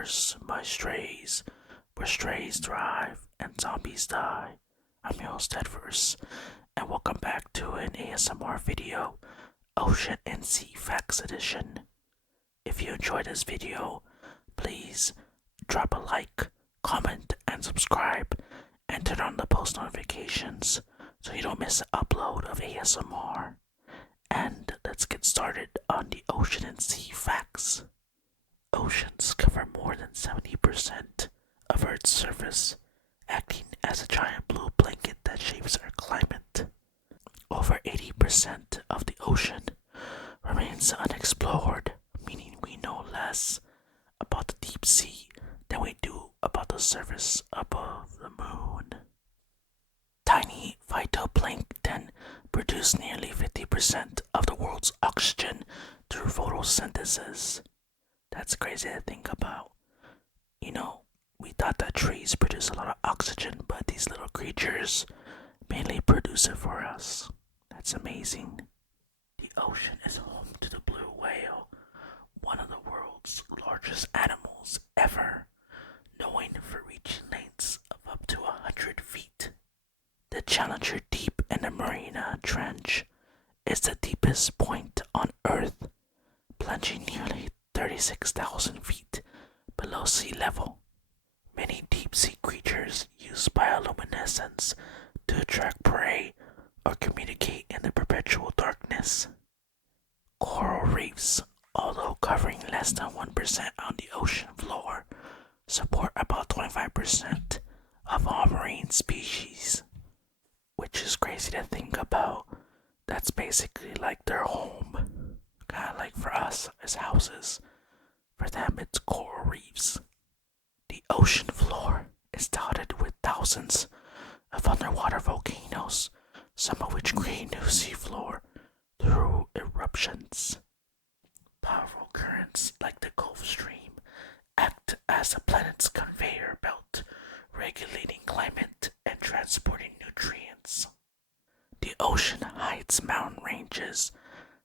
DeadVerse by strays, where strays thrive and zombies die. I'm your host DeadVerse, and welcome back to an ASMR video, Ocean and Sea Facts Edition. If you enjoyed this video, please drop a like, comment, and subscribe, and turn on the post notifications so you don't miss an upload of ASMR. And let's get started on the ocean and sea facts. Oceans cover more than 70% of Earth's surface, acting as a giant blue blanket that shapes our climate. Over 80% of the ocean remains unexplored, meaning we know less about the deep sea than we do about the surface above the moon. Tiny phytoplankton produce nearly 50% of the world's oxygen through photosynthesis. That's crazy to think about. We thought that trees produce a lot of oxygen, but these little creatures mainly produce it for us. That's amazing. The ocean is home to the blue whale, one of the world's largest animals ever, known for reaching lengths of up to 100 feet. The Challenger Deep in the Mariana Trench is the deepest point on Earth, plunging nearly 36,000 feet below sea level. Many deep-sea creatures use bioluminescence to attract prey or communicate in the perpetual darkness. Coral reefs, although covering less than 1% on the ocean floor, support about 25% of all marine species, which is crazy to think about. That's basically like their home. Kind of like for us as houses. For them, it's coral reefs. The ocean floor is dotted with thousands of underwater volcanoes, some of which create new seafloor through eruptions. Powerful currents like the Gulf Stream act as the planet's conveyor belt, regulating climate and transporting nutrients. The ocean hides mountain ranges,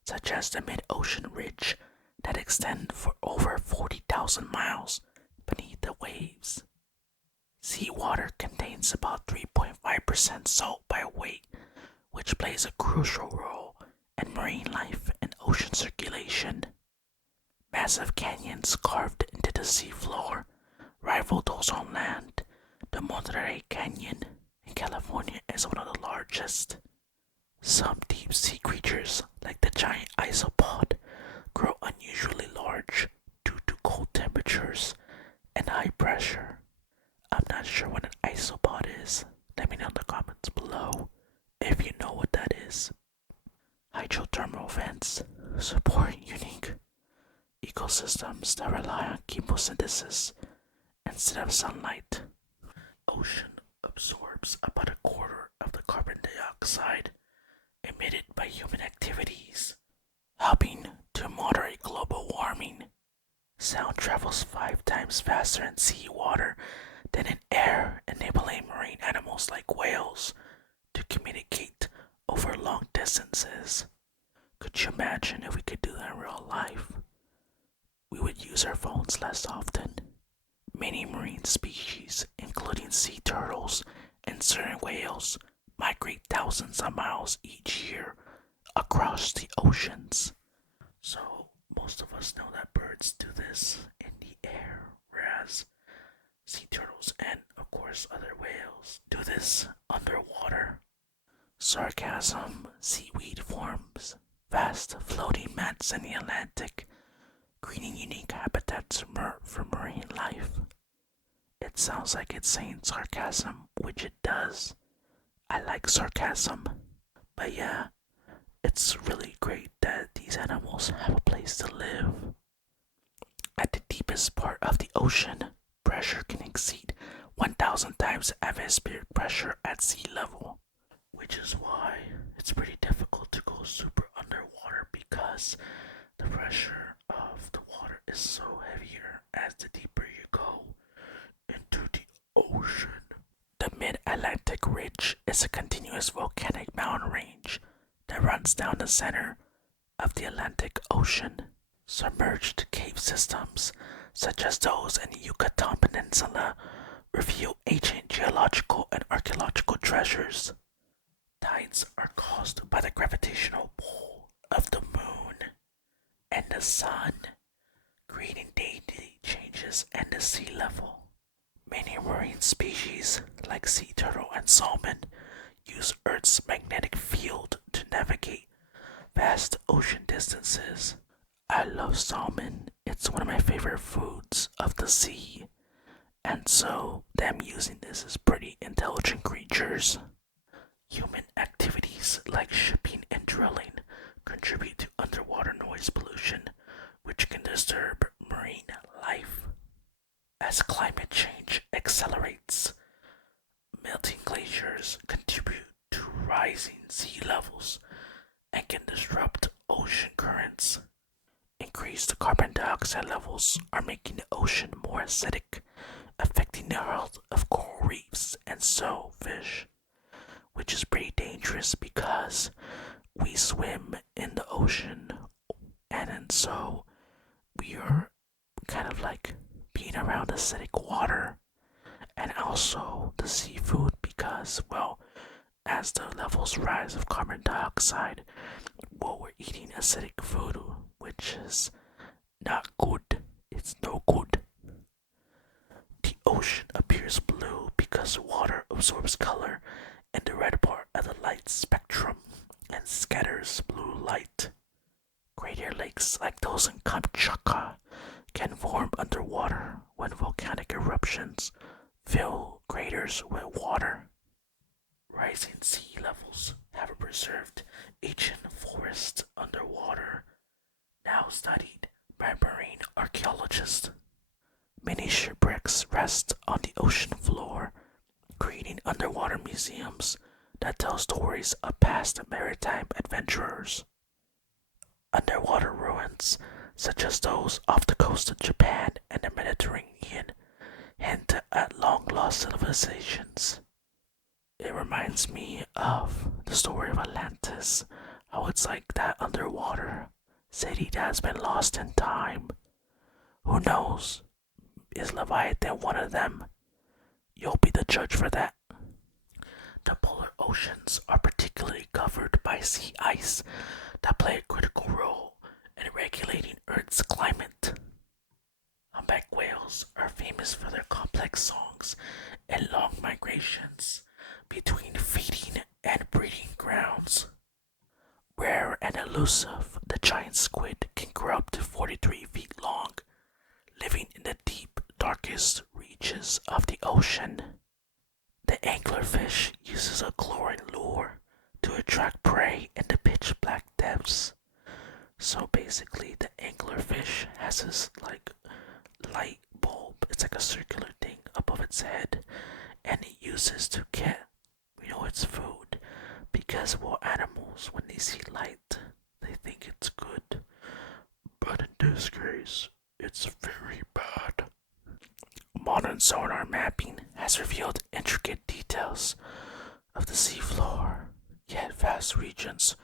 such as the mid-ocean ridge, that extend for over 40,000 miles beneath the waves. Seawater contains about 3.5% salt by weight, which plays a crucial role in marine life and ocean circulation. Massive canyons carved into the seafloor rival those on land. The Monterey Canyon in California is one of the largest. Some deep-sea creatures, like the giant isopod, grow unusually large due to cold temperatures and high pressure. I'm not sure what an isopod is. Let me know in the comments below if you know what that is. Hydrothermal vents support unique ecosystems that rely on chemosynthesis instead of sunlight. Ocean absorbs about a quarter of the carbon dioxide emitted by human activities, helping to moderate global warming. Sound travels 5 times faster in seawater than in air, enabling marine animals like whales to communicate over long distances. Could you imagine if we could do that in real life? We would use our phones less often. Many marine species, including sea turtles and certain whales, migrate thousands of miles each year across the oceans. So most of us know that birds do this in the air, whereas sea turtles and of course other whales do this underwater. Sargassum seaweed forms vast floating mats in the Atlantic, creating unique habitats for marine life. It sounds like it's saying sarcasm, which it does. I like sarcasm. But yeah, it's really great that these animals have a place to live. At the deepest part of the ocean, pressure can exceed 1,000 times atmospheric pressure at sea level, which is why it's pretty difficult to go super underwater because the pressure of the water is so heavier as the deeper you go into the ocean. The Mid-Atlantic Ridge is a continuous volcanic mountain range that runs down the center of the Atlantic Ocean. Submerged cave systems such as those in the Yucatan Peninsula, reveal ancient geological and archaeological treasures. Tides are caused by the gravitational pull of the moon and the sun, creating daily changes in the sea level. Many marine species, like sea turtle and salmon, use Earth's magnetic field to navigate vast ocean distances. I love salmon. It's one of my favorite foods of the sea. And so, them using this as pretty intelligent creatures. Human activities like shipping and drilling contribute to underwater noise pollution, which can disturb marine life. As climate change accelerates, melting glaciers contribute to rising sea levels and can disrupt ocean currents. Increased carbon dioxide levels are making the ocean more acidic, affecting the health of coral reefs and fish, which is pretty dangerous because we swim in the ocean, and so we are kind of like being around acidic water and also the seafood because, well, as the levels rise of carbon dioxide, well, we're eating acidic food, which is not good. It's no good. The ocean appears blue because water absorbs color in the red part of the light spectrum and scatters blue light. Greater lakes like those in Kamchatka can form underwater when volcanic eruptions fill craters with water. Rising sea levels have preserved ancient forests underwater, now studied by marine archaeologists. Many shipwrecks rest on the ocean floor, creating underwater museums that tell stories of past maritime adventurers. Underwater ruins, such as those off the coast of Japan and the Mediterranean, hint at long lost civilizations. It reminds me of the story of Atlantis, how it's like that underwater city that has been lost in time. Who knows? Is Leviathan one of them? You'll be the judge for that. The polar oceans are particularly covered by sea ice that play a critical role in regulating Earth's climate. Humpback whales are famous for their complex songs and long migrations between feeding and breeding grounds. Rare and elusive, the giant squid can grow up to 43 feet long, living in the deep, darkest reaches of the ocean. The anglerfish uses a glowing lure to attract prey in the pitch black depths. So basically, the anglerfish has this like light bulb. It's like a circular thing above its head, and it uses to get, its food. Because well, animals when they see light, they think it's good, but in this case, it's very bad. Modern sonar mapping has revealed intricate details of the seafloor, yet vast regions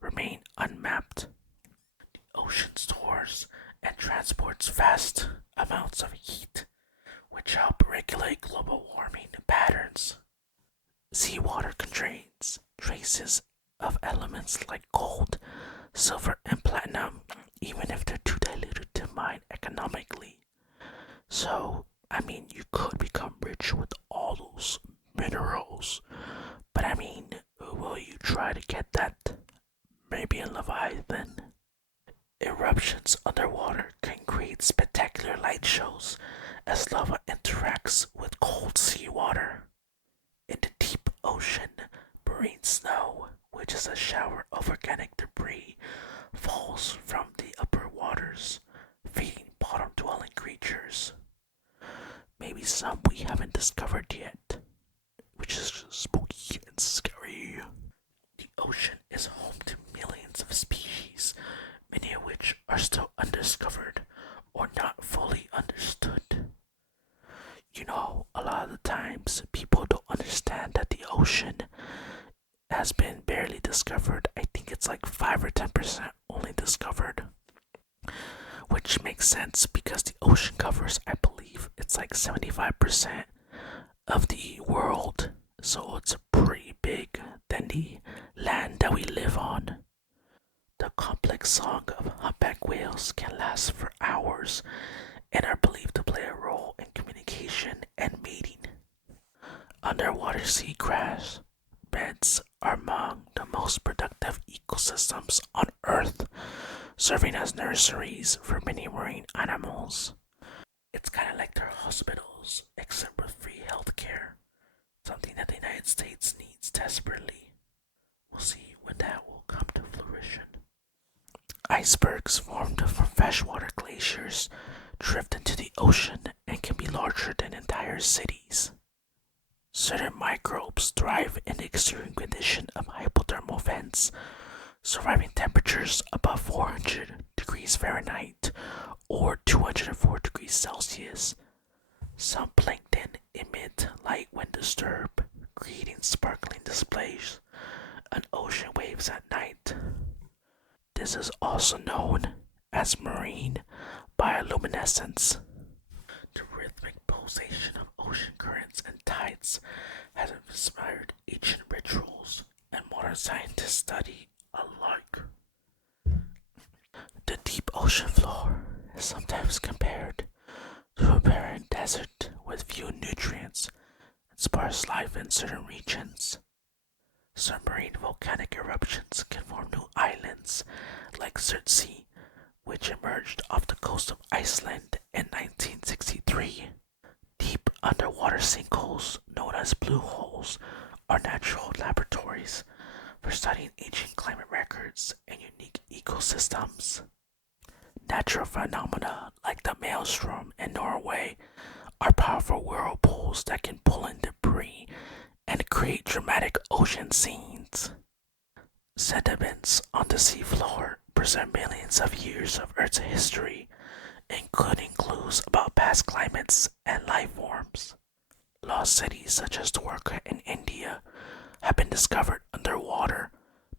remain unmapped. The ocean stores and transports vast amounts of heat, which help regulate global warming patterns. Seawater contains traces of elements like gold, silver, and platinum, even if they're too diluted to mine economically. So, I mean, you could become rich with all those minerals, but I mean, will you try to get that? Maybe in Leviathan. Eruptions underwater can create spectacular light shows as lava interacts with cold seawater. In the deep ocean, marine snow, which is a shower of organic debris, falls from the upper waters, feeding bottom-dwelling creatures. Maybe some we haven't discovered yet, which is spooky and scary. The ocean is home to millions of species, many of which are still undiscovered or not fully understood. A lot of the times people don't understand that the ocean has been barely discovered. I think it's like 5 or 10% only discovered, which makes sense because the ocean covers like 75% of the world, so it's pretty big than the land that we live on. The complex song of humpback whales can last for hours and are believed to play a role in communication and mating. Underwater seagrass beds are among the most productive ecosystems on Earth, serving as nurseries for many marine animals. It's kind of like their hospitals, except with free healthcare, something that the United States needs desperately. We'll see when that will come to fruition. Icebergs formed from freshwater glaciers drift into the ocean and can be larger than entire cities. Certain microbes thrive in the extreme condition of hypothermal vents, surviving temperatures above 400 degrees Fahrenheit or 204 degrees Celsius. Some plankton emit light when disturbed, creating sparkling displays on ocean waves at night. This is also known as marine bioluminescence. The rhythmic pulsation of ocean currents and tides has inspired ancient rituals and modern scientists study alike. The deep ocean floor is sometimes compared to a barren desert with few nutrients and sparse life in certain regions. Submarine volcanic eruptions can form new islands like Surtsey, which emerged off the coast of Iceland in 1963. Deep underwater sinkholes, known as blue holes, are natural laboratories for studying ancient climate records and unique ecosystems. Natural phenomena like the maelstrom in Norway are powerful whirlpools that can pull in debris and create dramatic ocean scenes. Sediments on the seafloor present millions of years of Earth's history, including clues about past climates and life forms. Lost cities such as Dwarka in India have been discovered underwater,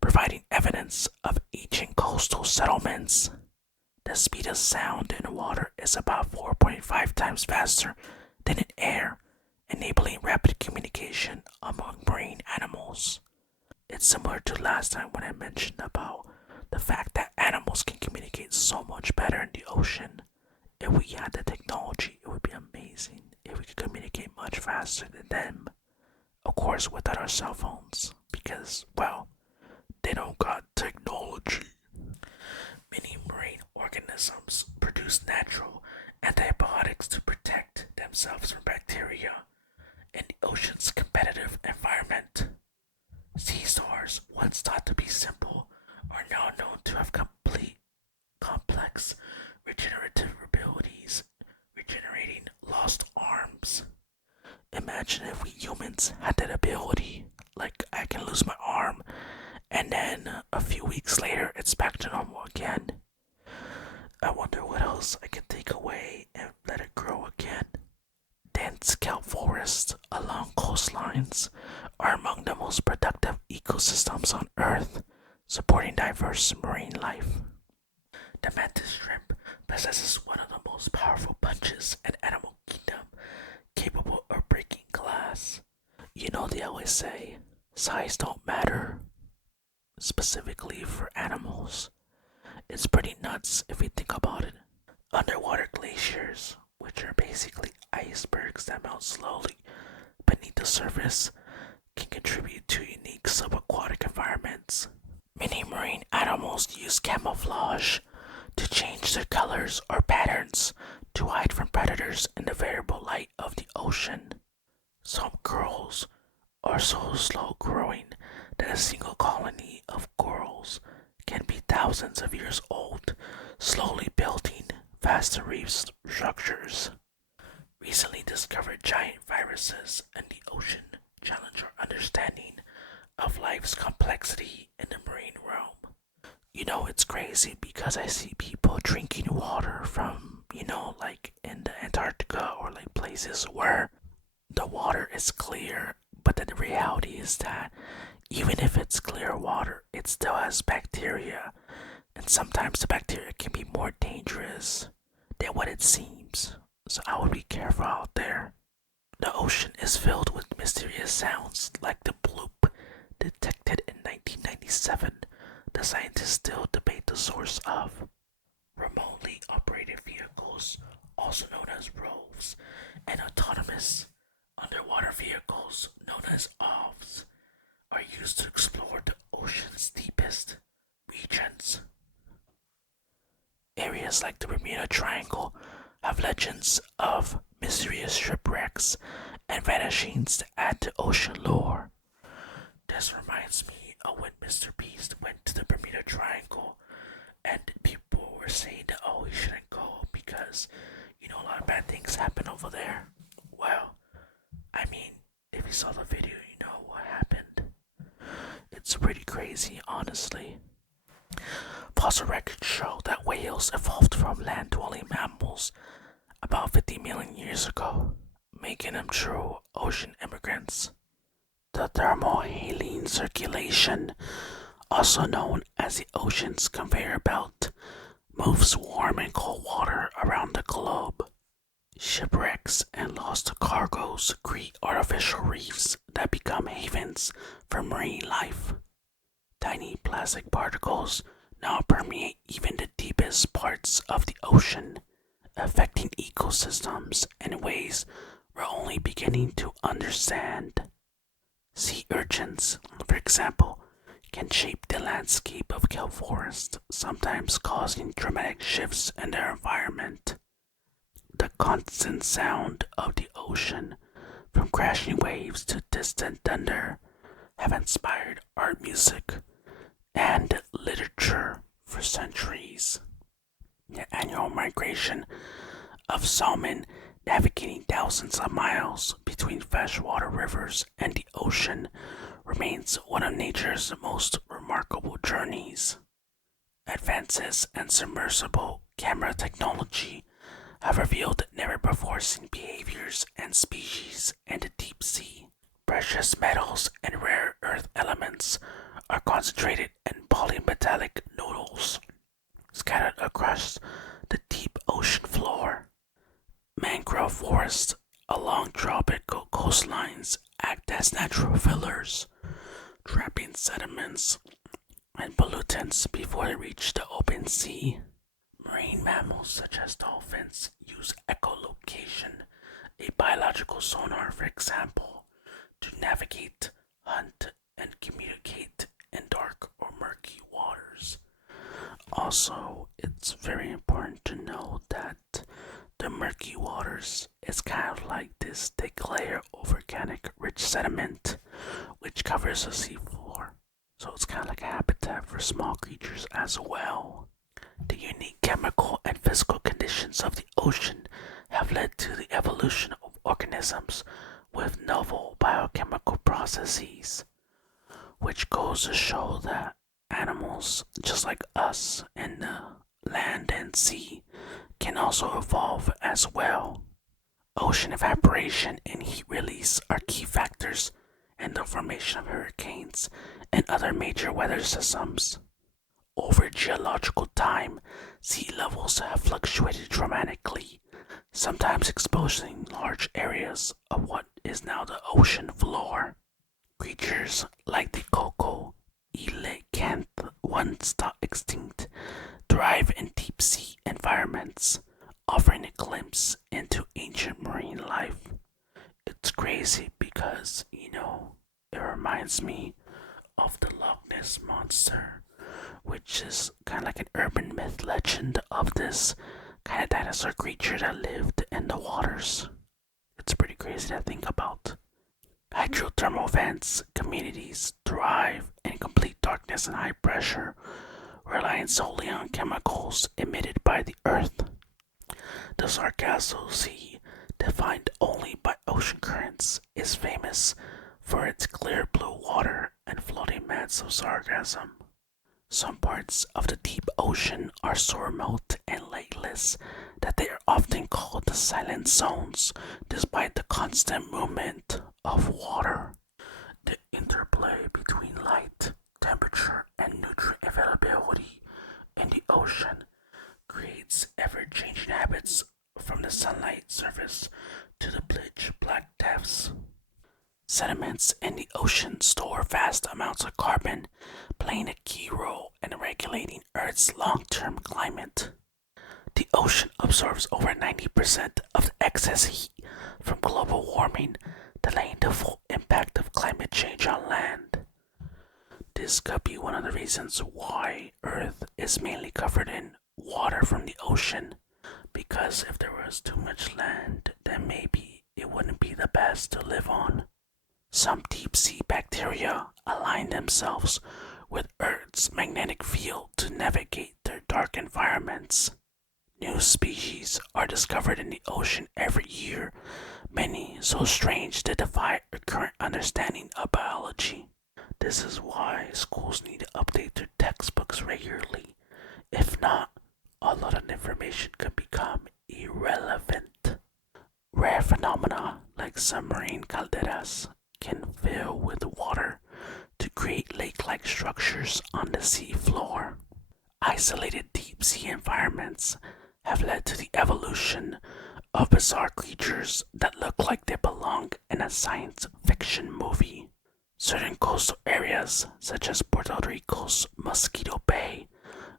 providing evidence of ancient coastal settlements. The speed of sound in water is about 4.5 times faster than in air, enabling rapid communication among marine animals. It's similar to last time when I mentioned about the fact that animals can communicate so much better in the ocean. If we had the technology, it would be amazing if we could communicate much faster than them. Of course, without our cell phones, because, well, they don't got technology. Many marine organisms produce natural antibiotics to protect themselves from bacteria in the ocean's competitive environment. Sea stars, once thought to be simple, are now known to have complete, complex regenerative abilities, regenerating lost arms. Imagine if we humans had that ability. Like, I can lose my arm, and then a few weeks later, it's back to normal again. I wonder what else I can take away and let it grow again. Dense kelp forests along coastlines are among the most productive ecosystems on Earth, supporting diverse marine life. The mantis shrimp possesses one of the most powerful punches in animal kingdom, capable of breaking glass. You know, they always say size don't matter, specifically for animals. It's pretty nuts if you think about it. Underwater glaciers, which are basically icebergs that melt slowly beneath the surface, can contribute to unique subaquatic environments. Many marine animals use camouflage to change their colors or patterns to hide from predators in the variable light of the ocean. Some corals are so slow growing that a single colony of corals can be thousands of years old, slowly building vast reef structures. Recently discovered giant viruses in the ocean challenge our understanding of life's complexity in the marine realm. You know, it's crazy because I see people drinking water from, like in the Antarctica or like places where the water is clear, but then the reality is that even if it's clear water, it still has bacteria, and sometimes the bacteria can be more dangerous than what it seems. So I would be careful out there. The ocean is filled with mysterious sounds like the bloop detected in 1997. The scientists still debate the source of. Remotely operated vehicles, also known as rovers, and autonomous underwater vehicles, known as OVs, are used to explore the ocean's deepest regions. Areas like the Bermuda Triangle have legends of mysterious shipwrecks and vanishings to add to ocean lore. This reminds me of when Mr. Beast went to the Bermuda Triangle and people were saying that, oh, he shouldn't go because, a lot of bad things happen over there. Well, I mean, if you saw the video, you know what happened. It's pretty crazy, honestly. Fossil records show that whales evolved from land-dwelling mammals about 50 million years ago, making them true ocean immigrants. The thermohaline circulation, also known as the ocean's conveyor belt, moves warm and cold water around the globe. Shipwrecks and lost cargoes create artificial reefs that become havens for marine life. Tiny plastic particles now permeate even the deepest parts of the ocean, affecting ecosystems in ways we're only beginning to understand. Sea urchins, for example, can shape the landscape of kelp forest, sometimes causing dramatic shifts in their environment. The constant sound of the ocean, from crashing waves to distant thunder, have inspired art, music, and literature for centuries. The annual migration of salmon navigating thousands of miles between freshwater rivers and the ocean remains one of nature's most remarkable journeys. Advances in submersible camera technology have revealed never before seen behaviors and species in the deep sea. Precious metals and rare earth elements are concentrated in polymetallic nodules scattered across the deep ocean floor. Mangrove forests along tropical coastlines act as natural fillers, trapping sediments and pollutants before they reach the open sea. Marine mammals such as dolphins use echolocation, a biological sonar for example, to navigate, hunt, and communicate in dark or murky waters. Also, it's very important to know that the murky waters is kind of like this thick layer of organic rich sediment which covers the seafloor. So it's kind of like a habitat for small creatures as well. The unique chemical and physical conditions of the ocean have led to the evolution of organisms with novel biochemical processes, which goes to show that animals, just like us in the land and sea, can also evolve as well. Ocean evaporation and heat release are key factors in the formation of hurricanes and other major weather systems. Over geological time, sea levels have fluctuated dramatically, sometimes exposing large areas of what is now the ocean floor. Creatures like the coco elacanth, once thought extinct, thrive in deep sea environments, offering a glimpse into ancient marine life. It's crazy because, it reminds me of the Loch Ness Monster, which is kind of like an urban myth legend of this kind of dinosaur creature that lived in the waters. It's pretty crazy to think about. Hydrothermal vents communities thrive in complete darkness and high pressure, relying solely on chemicals emitted by the earth. The Sargasso Sea, defined only by ocean currents, is famous for its clear blue water and floating mats of sargassum. Some parts of the deep ocean are so remote and lakeless that they are often called the silent zones, despite the constant movement of water. The interplay between light, temperature, and nutrient availability in the ocean creates ever-changing habits from the the sunlight surface to the pitch black depths. Sediments in the ocean store vast amounts of carbon, playing a key role in regulating Earth's long-term climate. The ocean absorbs over 90% of the excess heat from global warming, delaying the full impact of climate change on land. This could be one of the reasons why Earth is mainly covered in water from the ocean, because if there was too much land, then maybe it wouldn't be the best to live on. Some deep-sea bacteria align themselves with Earth's magnetic field to navigate their dark environments. New species are discovered in the ocean every year, many so strange they defy our current understanding of biology. This is why schools need to update their textbooks regularly. If not, a lot of information could become irrelevant. Rare phenomena like submarine calderas can fill with water to create lake-like structures on the sea floor. Isolated deep-sea environments have led to the evolution of bizarre creatures that look like they belong in a science fiction movie. Certain coastal areas, such as Puerto Rico's Mosquito Bay,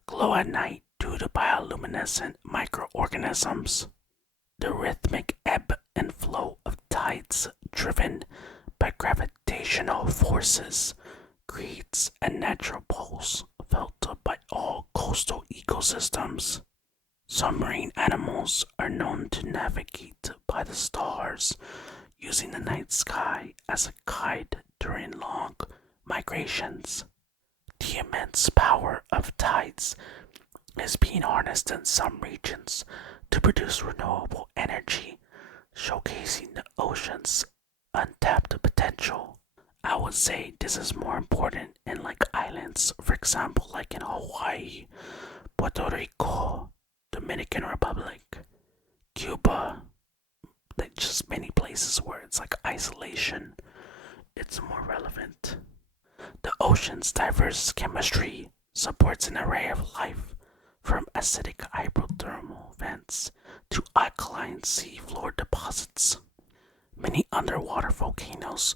glow at night due to bioluminescent microorganisms. The rhythmic ebb and flow of tides driven by gravitational forces creates a natural pulse felt by all coastal ecosystems. Some marine animals are known to navigate by the stars, using the night sky as a guide during long migrations. The immense power of tides is being harnessed in some regions to produce renewable energy, showcasing the ocean's untapped potential. I would say this is more important in like islands, for example, like in Hawaii, Puerto Rico, Dominican Republic, Cuba, like just many places where it's like isolation. It's more relevant. The ocean's diverse chemistry supports an array of life, from acidic hydrothermal vents to alkaline seafloor deposits. Many underwater volcanoes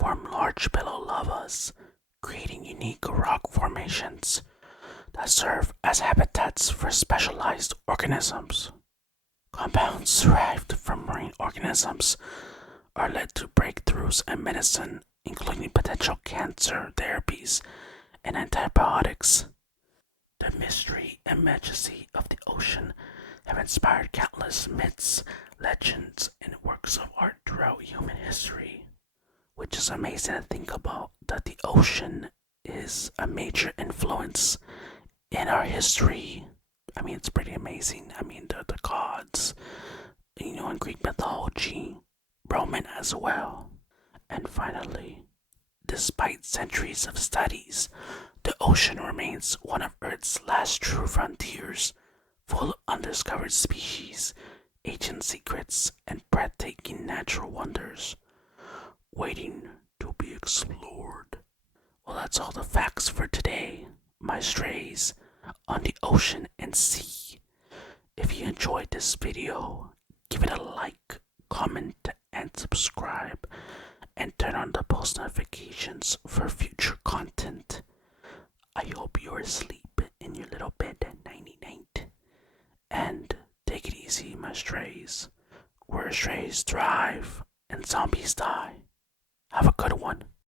form large billow lavas, creating unique rock formations that serve as habitats for specialized organisms. Compounds derived from marine organisms are led to breakthroughs in medicine, including potential cancer therapies and antibiotics. The mystery and majesty of the ocean have inspired countless myths, legends, and works of art throughout human history. Which is amazing to think about, that the ocean is a major influence in our history. I mean, it's pretty amazing. I mean, the gods, in Greek mythology, Roman as well. And finally, despite centuries of studies, the ocean remains one of Earth's last true frontiers, full of undiscovered species, ancient secrets, and breathtaking natural wonders, waiting to be explored. Well, that's all the facts for today, my strays, on the ocean and sea. If you enjoyed this video, give it a like, comment, and subscribe, and turn on the post notifications for future content. I hope you're asleep in your little bed at nighty night. And take it easy, my strays, where strays thrive and zombies die. Have a good one.